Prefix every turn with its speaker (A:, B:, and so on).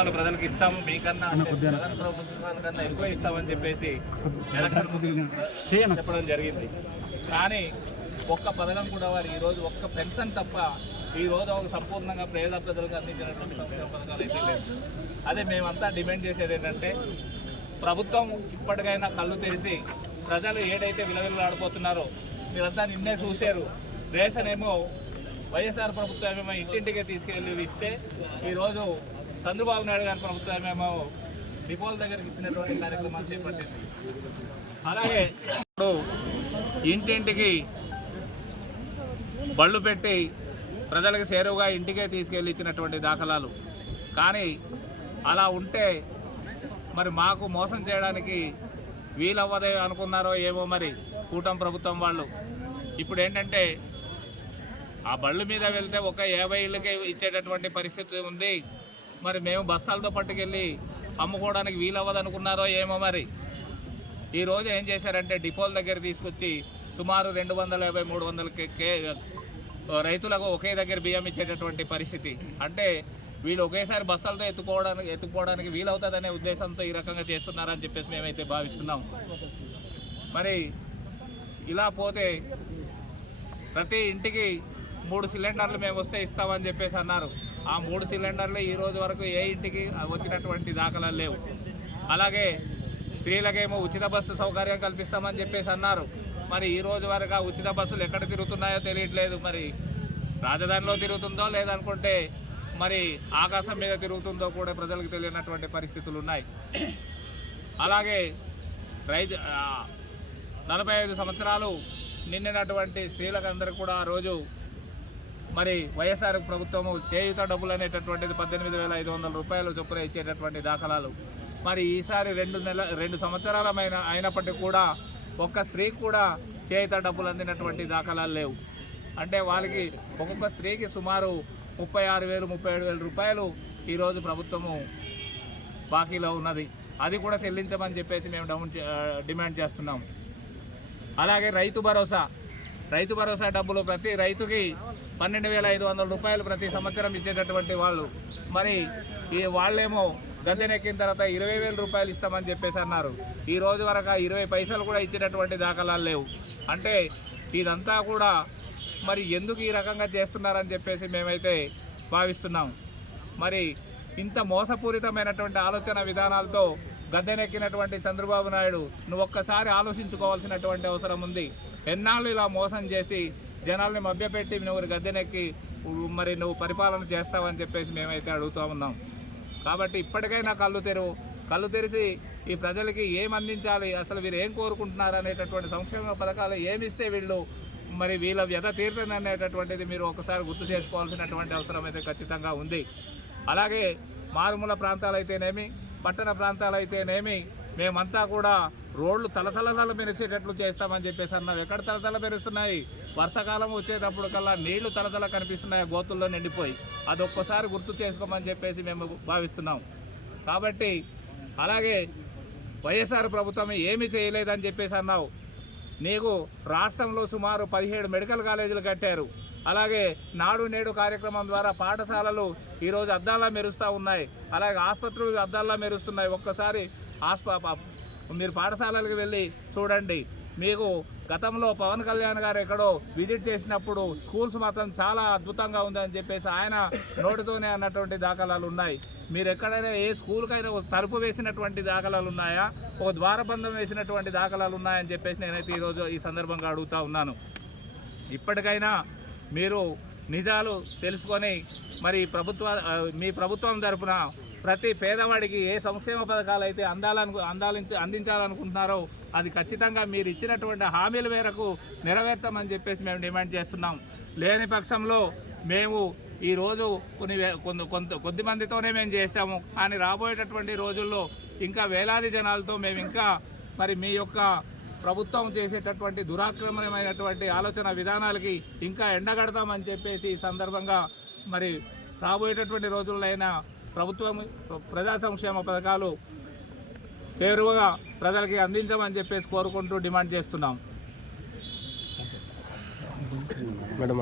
A: రుణాలు ప్రజలకు ఇస్తాము మీకన్నా ప్రధాన కన్నా ఎక్కువ ఇస్తామని చెప్పేసి ఎలక్షన్ చెప్పడం జరిగింది. కానీ ఒక్క పథకం కూడా వారు ఈరోజు ఒక్క పెన్షన్ తప్ప ఈ రోజు ఒక సంపూర్ణంగా పేద ప్రజలకు అందించినటువంటి సంక్షేమ పథకాలు అయితే లేదు అదే మేమంతా డిమాండ్ చేసేది ఏంటంటే ప్రభుత్వం ఇప్పటికైనా కళ్ళు తెరిచి ప్రజలు ఏదైతే విలవిల్లాడిపోతున్నారో మీరంతా నిన్నే చూశారు. రేషన్ ఏమో వైఎస్ఆర్ ప్రభుత్వం ఏమో ఇంటింటికి తీసుకెళ్ళి ఇస్తే ఈరోజు చంద్రబాబు నాయుడు గారి ప్రభుత్వం ఏమో డిపోల దగ్గరికి ఇచ్చినటువంటి కార్యక్రమాలు చేపట్టింది అలాగే ఇప్పుడు ఇంటింటికి బళ్ళు పెట్టి ప్రజలకు సేరువుగా ఇంటికే తీసుకెళ్ళి ఇచ్చినటువంటి దాఖలాలు. కానీ అలా ఉంటే మరి మాకు మోసం చేయడానికి వీలవ్వదే అనుకున్నారో ఏమో మరి కూటమి ప్రభుత్వం వాళ్ళు. ఇప్పుడు ఏంటంటే ఆ బళ్ళు మీద వెళ్తే ఒక యాభై ఇళ్ళకే ఇచ్చేటటువంటి పరిస్థితి ఉంది. మరి మేము బస్తాలతో పట్టుకెళ్ళి అమ్ముకోవడానికి వీలవ్వదనుకున్నారో ఏమో మరి. ఈరోజు ఏం చేశారంటే డిపోల దగ్గర తీసుకొచ్చి సుమారు రెండు వందల యాభై మూడు వందల కే- రైతులకు ఒకే దగ్గర బియ్యం ఇచ్చేటటువంటి పరిస్థితి. అంటే వీళ్ళు ఒకేసారి బస్తాలతో ఎత్తుకోవడానికి ఎత్తుకోవడానికి వీలవుతుందనే ఉద్దేశంతో ఈ రకంగా చేస్తున్నారని చెప్పేసి మేమైతే భావిస్తున్నాం. మరి ఇలా పోతే ప్రతి ఇంటికి మూడు సిలిండర్లు మేము వస్తే ఇస్తామని చెప్పేసి అన్నారు. ఆ మూడు సిలిండర్లు ఈ రోజు వరకు ఏ ఇంటికి వచ్చినటువంటి దాఖలాలు లేవు. అలాగే స్త్రీలకేమో ఉచిత బస్సు సౌకర్యం కల్పిస్తామని చెప్పేసి అన్నారు. మరి ఈ రోజు వరకు ఆ ఉచిత బస్సులు ఎక్కడ తిరుగుతున్నాయో తెలియట్లేదు. మరి రాజధానిలో తిరుగుతుందో లేదనుకుంటే మరి ఆకాశం మీద తిరుగుతుందో కూడా ప్రజలకు తెలియనటువంటి పరిస్థితులు ఉన్నాయి. అలాగే రైతు నలభై ఐదు సంవత్సరాలు నిండినటువంటి స్త్రీలకు అందరూ కూడా ఆ రోజు మరి వైఎస్ఆర్ ప్రభుత్వము చేయుత డబ్బులు అనేటటువంటిది పద్దెనిమిది వేల ఐదు వందల రూపాయలు చొప్పున ఇచ్చేటటువంటి దాఖలాలు. మరి ఈసారి రెండు నెల రెండు సంవత్సరాలమైన అయినప్పటికీ కూడా ఒక్క స్త్రీకి కూడా చేయుత డబ్బులు అందినటువంటి దాఖలాలు లేవు. అంటే వాళ్ళకి ఒక్కొక్క స్త్రీకి సుమారు ముప్పై ఆరు వేలు ముప్పై ఏడు వేల రూపాయలు ఈరోజు ప్రభుత్వము బాకీలో ఉన్నది. అది కూడా చెల్లించమని చెప్పేసి మేము డౌన్ డిమాండ్ చేస్తున్నాము. అలాగే రైతు భరోసా. రైతు భరోసా డబ్బులు ప్రతి రైతుకి పన్నెండు వేల ఐదు వందల రూపాయలు ప్రతి సంవత్సరం ఇచ్చేటటువంటి వాళ్ళు. మరి ఈ వాళ్ళేమో గద్దెనెక్కిన తర్వాత ఇరవై వేల రూపాయలు ఇస్తామని చెప్పేసి అన్నారు. ఈ రోజు వరకు ఇరవై పైసలు కూడా ఇచ్చేటటువంటి దాఖలాలు లేవు. అంటే ఇదంతా కూడా మరి ఎందుకు ఈ రకంగా చేస్తున్నారని చెప్పేసి మేమైతే భావిస్తున్నాం. మరి ఇంత మోసపూరితమైనటువంటి ఆలోచన విధానాలతో గద్దెనెక్కినటువంటి చంద్రబాబు నాయుడు నువ్వు ఒక్కసారి ఆలోచించుకోవాల్సినటువంటి అవసరం ఉంది. ఎన్నాళ్ళు ఇలా మోసం చేసి జనాల్ని మభ్యపెట్టి నువ్వు గద్దెనెక్కి మరి నువ్వు పరిపాలన చేస్తావని చెప్పేసి మేమైతే అడుగుతూ ఉన్నాం. కాబట్టి ఇప్పటికైనా కళ్ళు తెరువు కళ్ళు తెరిచి ఈ ప్రజలకి ఏం అందించాలి అసలు వీరు ఏం కోరుకుంటున్నారు అనేటటువంటి సంక్షేమ పథకాలు ఏమిస్తే వీళ్ళు మరి వీళ్ళ వ్యధ తీరుతుంది అనేటటువంటిది మీరు ఒకసారి గుర్తు చేసుకోవాల్సినటువంటి అవసరం అయితే ఖచ్చితంగా ఉంది. అలాగే మారుమూల ప్రాంతాలు అయితేనేమి పట్టణ ప్రాంతాలు అయితేనేమి మేమంతా కూడా రోడ్లు తలతలతల మెరిసేటట్లు చేస్తామని చెప్పేసి అన్నావు ఎక్కడ తలతల మెరుస్తున్నాయి? వర్షాకాలం వచ్చేటప్పుడు కల్లా నీళ్ళు తలతల కనిపిస్తున్నాయి గోతుల్లో నిండిపోయి. అదొక్కసారి గుర్తు చేసుకోమని చెప్పేసి మేము భావిస్తున్నాం. కాబట్టి అలాగే వైఎస్ఆర్ ప్రభుత్వం ఏమి చేయలేదని చెప్పేసి అన్నావు. నీకు రాష్ట్రంలో సుమారు పదిహేడు మెడికల్ కాలేజీలు కట్టారు. అలాగే నాడు నేడు కార్యక్రమం ద్వారా పాఠశాలలు ఈరోజు అద్దాల్లా మెరుస్తూ ఉన్నాయి. అలాగే ఆసుపత్రులు అద్దాల్లా మెరుస్తున్నాయి. ఒక్కసారి ఆస్ప మీరు పాఠశాలలకు వెళ్ళి చూడండి. మీకు గతంలో పవన్ కళ్యాణ్ గారు ఎక్కడో విజిట్ చేసినప్పుడు స్కూల్స్ మాత్రం చాలా అద్భుతంగా ఉందని చెప్పేసి ఆయన నోటితోనే అన్నటువంటి దాఖలాలు ఉన్నాయి. మీరు ఎక్కడైనా ఏ స్కూల్కైనా ఒక తలుపు వేసినటువంటి దాఖలాలు ఉన్నాయా? ఒక ద్వారబంధం వేసినటువంటి దాఖలాలు ఉన్నాయని చెప్పేసి నేనైతే ఈరోజు ఈ సందర్భంగా అడుగుతా ఉన్నాను. ఇప్పటికైనా మీరు నిజాలు తెలుసుకొని మరి ప్రభుత్వ మీ ప్రభుత్వం తరపున ప్రతి పేదవాడికి ఏ సంక్షేమ పథకాలు అయితే అందాలను అందాలించి అందించాలనుకుంటున్నారో అది ఖచ్చితంగా మీరు ఇచ్చినటువంటి హామీల మేరకు నెరవేర్చమని చెప్పేసి మేము డిమాండ్ చేస్తున్నాం. లేని పక్షంలో మేము ఈరోజు కొన్ని వే- కొంత కొంత కొద్ది మందితోనే మేము చేశాము. కానీ రాబోయేటటువంటి రోజుల్లో ఇంకా వేలాది జనాలతో మేము ఇంకా మరి మీ యొక్క ప్రభుత్వం చేసేటటువంటి దురాక్రమణమైనటువంటి ఆలోచన విధానాలకి ఇంకా ఎండగడతామని చెప్పేసి ఈ సందర్భంగా మరి రాబోయేటటువంటి రోజుల్లో అయినా ప్రభుత్వం ప్రజా సంక్షేమ పథకాలు చేరువగా ప్రజలకి అందించమని చెప్పేసి కోరుకుంటూ డిమాండ్ చేస్తున్నాం.
B: మేడం